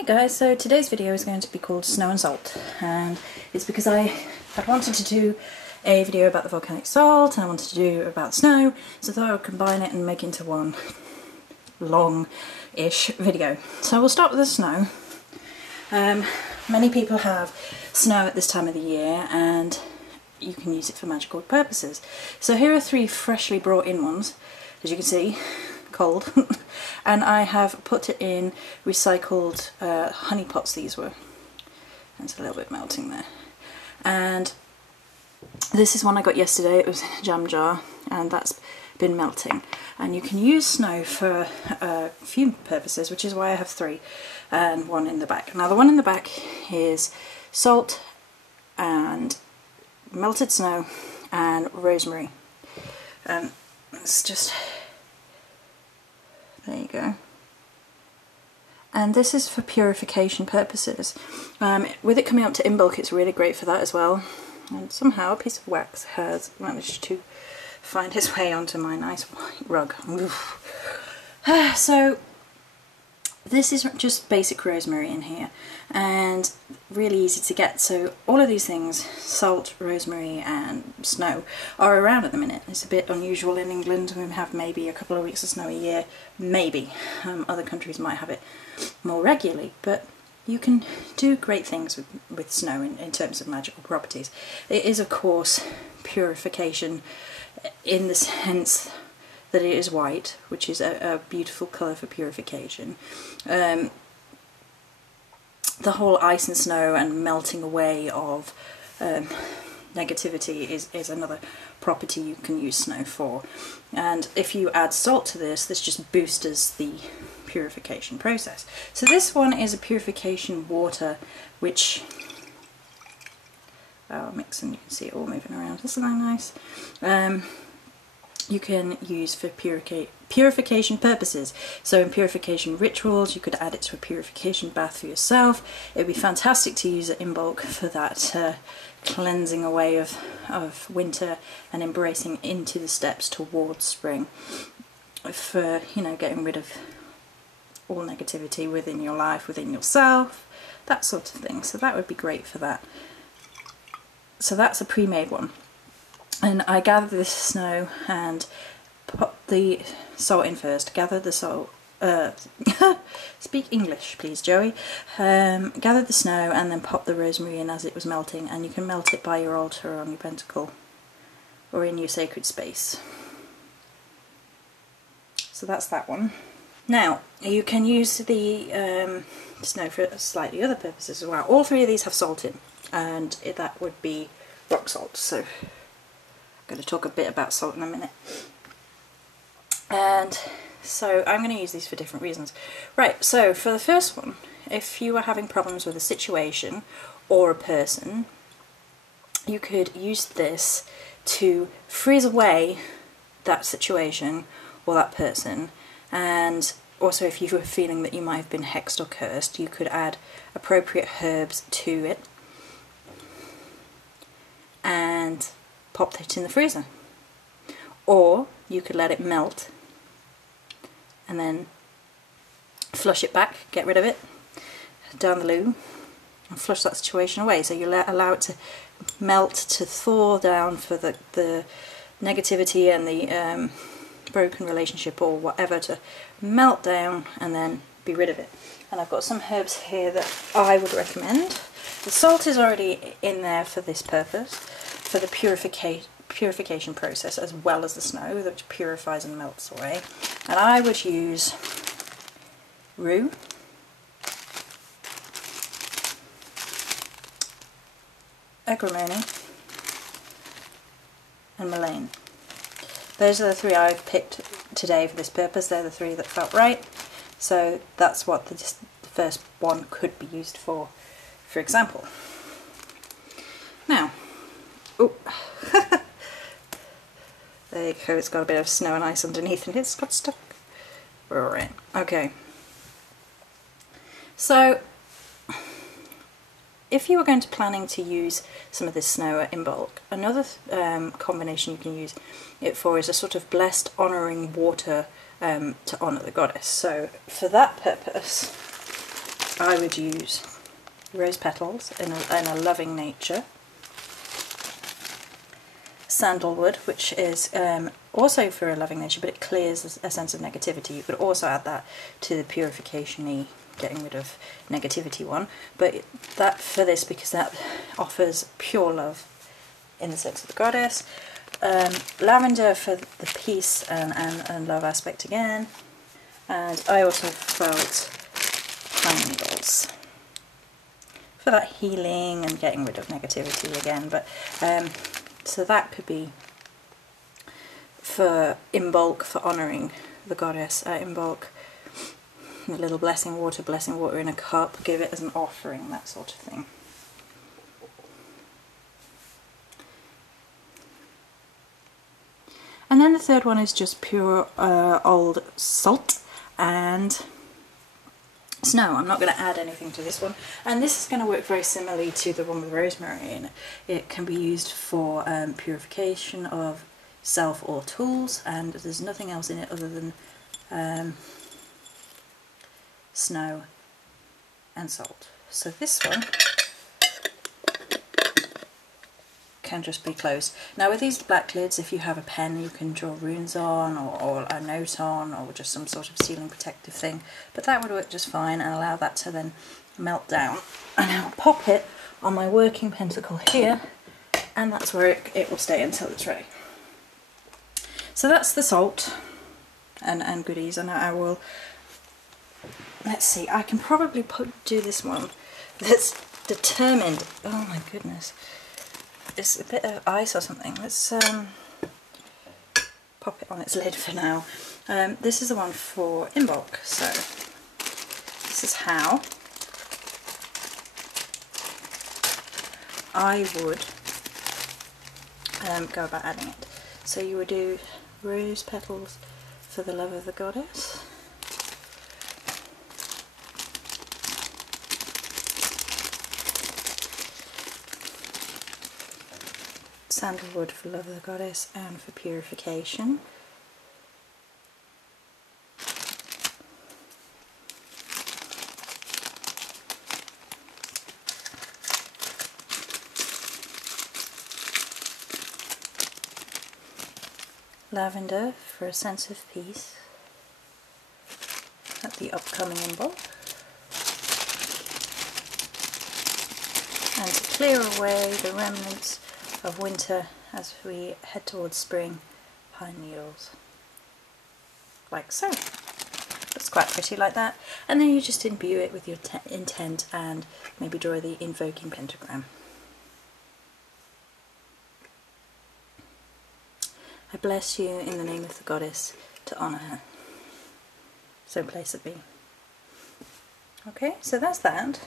Hey guys, so today's video is going to be called Snow and Salt, and it's because I had wanted to do a video about the volcanic salt and I wanted to do about snow, so I thought I would combine it and make into one long-ish video. So we'll start with the snow. Many people have snow at this time of the year and you can use it for magical purposes. So here are 3 freshly brought in ones, as you can see, cold. And I have put it in recycled honey pots. These were, there's a little bit melting there, and this is one I got yesterday. It was in a jam jar and that's been melting, and you can use snow for a few purposes, which is why I have 3 and one in the back. Now the one in the back is salt and melted snow and rosemary. It's just, there you go. And this is for purification purposes. With it coming out to in bulk, it's really great for that as well. And somehow a piece of wax has managed to find its way onto my nice white rug. So this is just basic rosemary in here, and really easy to get. So all of these things, salt, rosemary and snow, are around at the minute. It's a bit unusual in England. We have maybe a couple of weeks of snow a year, maybe. Other countries might have it more regularly, but you can do great things with snow in terms of magical properties. It is, of course, purification in the sense that it is white, which is a beautiful colour for purification. The whole ice and snow and melting away of negativity is another property you can use snow for. And if you add salt to this, this just boosts the purification process. So this one is a purification water, which I'll mix, and you can see it all moving around. Isn't that nice? You can use for purification purposes. So in purification rituals, you could add it to a purification bath for yourself. It would be fantastic to use it in bulk for that cleansing away of winter and embracing into the steps towards spring. For, you know, getting rid of all negativity within your life, within yourself, that sort of thing. So that would be great for that. So that's a pre-made one. And I gathered this snow and put the salt in first. Gathered the salt. Speak English, please, Joey. Gathered the snow and then popped the rosemary in as it was melting. And you can melt it by your altar or on your pentacle or in your sacred space. So that's that one. Now you can use the snow for slightly other purposes as well. All 3 of these have salt in, and that would be rock salt. So I'm going to talk a bit about salt in a minute. And so I'm going to use these for different reasons. Right, so for the first one, if you are having problems with a situation or a person, you could use this to freeze away that situation or that person. And also, if you were feeling that you might have been hexed or cursed, you could add appropriate herbs to it and pop it in the freezer. Or you could let it melt and then flush it back, get rid of it down the loo and flush that situation away. So you allow it to melt, to thaw down for the negativity and the broken relationship or whatever to melt down and then be rid of it. And I've got some herbs here that I would recommend. The salt is already in there for this purpose, for the purification process, as well as the snow, which purifies and melts away. And I would use rue, agrimony and mullein. Those are the 3 I've picked today for this purpose. They're the 3 that felt right. So that's what the first one could be used for example. Now, oh, there you go, it's got a bit of snow and ice underneath and it's got stuck. Right, okay. So, if you were going to planning to use some of this snow in bulk, another combination you can use it for is a sort of blessed honouring water to honour the goddess. So for that purpose, I would use rose petals in a loving nature, sandalwood, which is also for a loving nature, but it clears a sense of negativity. You could also add that to the purification-y, getting rid of negativity one, but that for this, because that offers pure love in the sense of the goddess. Lavender for the peace and love aspect again, and I also felt pine needles for that healing and getting rid of negativity again. But so that could be for in bulk, for honouring the goddess in bulk. A little blessing water in a cup, give it as an offering, that sort of thing. And then the third one is just pure old salt and snow. I'm not going to add anything to this one, and this is going to work very similarly to the one with rosemary in it. It can be used for purification of self or tools, and there's nothing else in it other than snow and salt. So this one can just be closed. Now with these black lids, if you have a pen, you can draw runes on, or a note on, or just some sort of sealing protective thing, but that would work just fine, and allow that to then melt down. And I'll pop it on my working pentacle here, and that's where it will stay until it's ready. So that's the salt and goodies, and I will, let's see, I can probably do this one that's determined. Oh my goodness, it's a bit of ice or something. Let's pop it on its lid for now. This is the one for in bulk, so this is how I would go about adding it. So you would do rose petals for the love of the goddess, sandalwood for love of the goddess and for purification, lavender for a sense of peace at the upcoming in bulk, and to clear away the remnants of winter as we head towards spring, pine needles, like so. It's quite pretty like that, and then you just imbue it with your intent and maybe draw the invoking pentagram. I bless you in the name of the goddess to honour her. So blessed be. Okay, so that's that.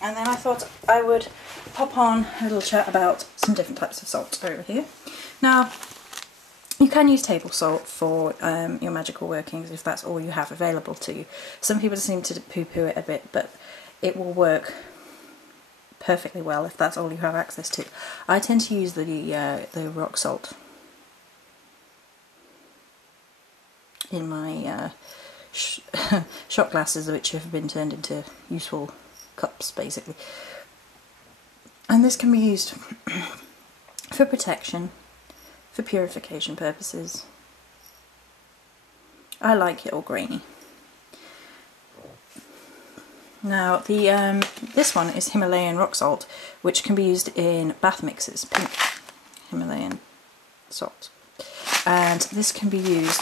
And then I thought I would pop on a little chat about some different types of salt over here. Now, you can use table salt for your magical workings if that's all you have available to you. Some people seem to poo-poo it a bit, but it will work perfectly well if that's all you have access to. I tend to use the rock salt in my shot glasses, which have been turned into useful cups basically, and this can be used for protection, for purification purposes. I like it all grainy. Now this one is Himalayan rock salt, which can be used in bath mixes, pink Himalayan salt, and this can be used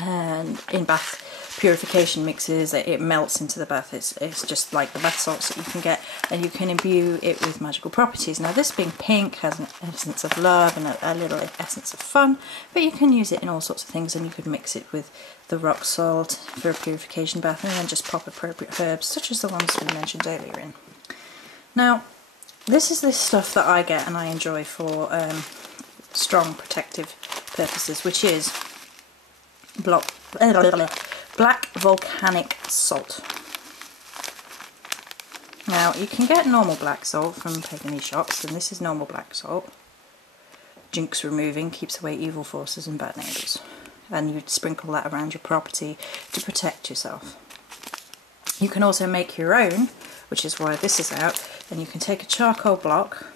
in bath purification mixes. It melts into the bath. It's just like the bath salts that you can get, and you can imbue it with magical properties. Now this being pink has an essence of love and a little essence of fun, but you can use it in all sorts of things, and you could mix it with the rock salt for a purification bath, and then just pop appropriate herbs such as the ones we mentioned earlier in. Now this is the stuff that I get and I enjoy for strong protective purposes, which is black volcanic salt. Now you can get normal black salt from pagan shops, and this is normal black salt. Jinx removing, keeps away evil forces and bad neighbours, and you'd sprinkle that around your property to protect yourself. You can also make your own, which is why this is out, and you can take a charcoal block,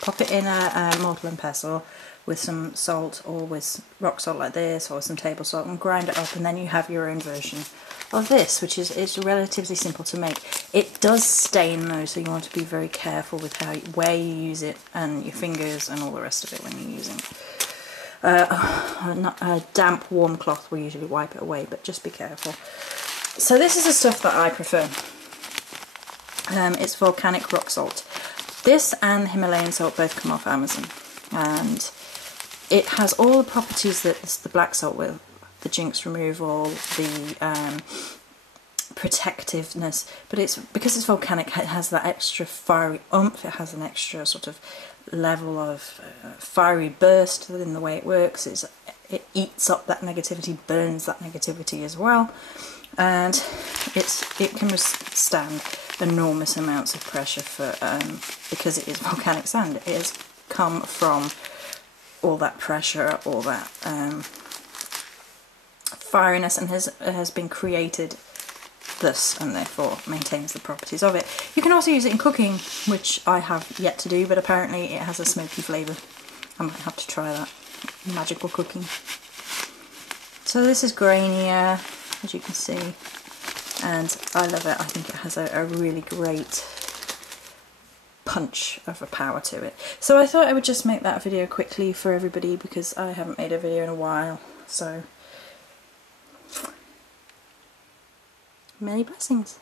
pop it in a mortar and pestle with some salt, or with rock salt like this, or some table salt, and grind it up, and then you have your own version of this, which is it's relatively simple to make. It does stain though, so you want to be very careful with where you use it, and your fingers and all the rest of it when you're using it. A damp warm cloth will usually wipe it away, but just be careful. So this is the stuff that I prefer. It's volcanic rock salt. This and Himalayan salt both come off Amazon, and it has all the properties that the black salt will. The jinx removal, the protectiveness, but it's because it's volcanic, it has that extra fiery oomph, it has an extra sort of level of fiery burst in the way it works. It eats up that negativity, burns that negativity as well, and it can withstand enormous amounts of pressure for because it is volcanic sand. It has come from all that pressure, all that firiness, and has been created thus, and therefore maintains the properties of it. You can also use it in cooking, which I have yet to do, but apparently it has a smoky flavour. I might have to try that. Magical cooking. So this is grainier, as you can see, and I love it. I think it has a really great punch of a power to it. So I thought I would just make that video quickly for everybody, because I haven't made a video in a while. So many blessings.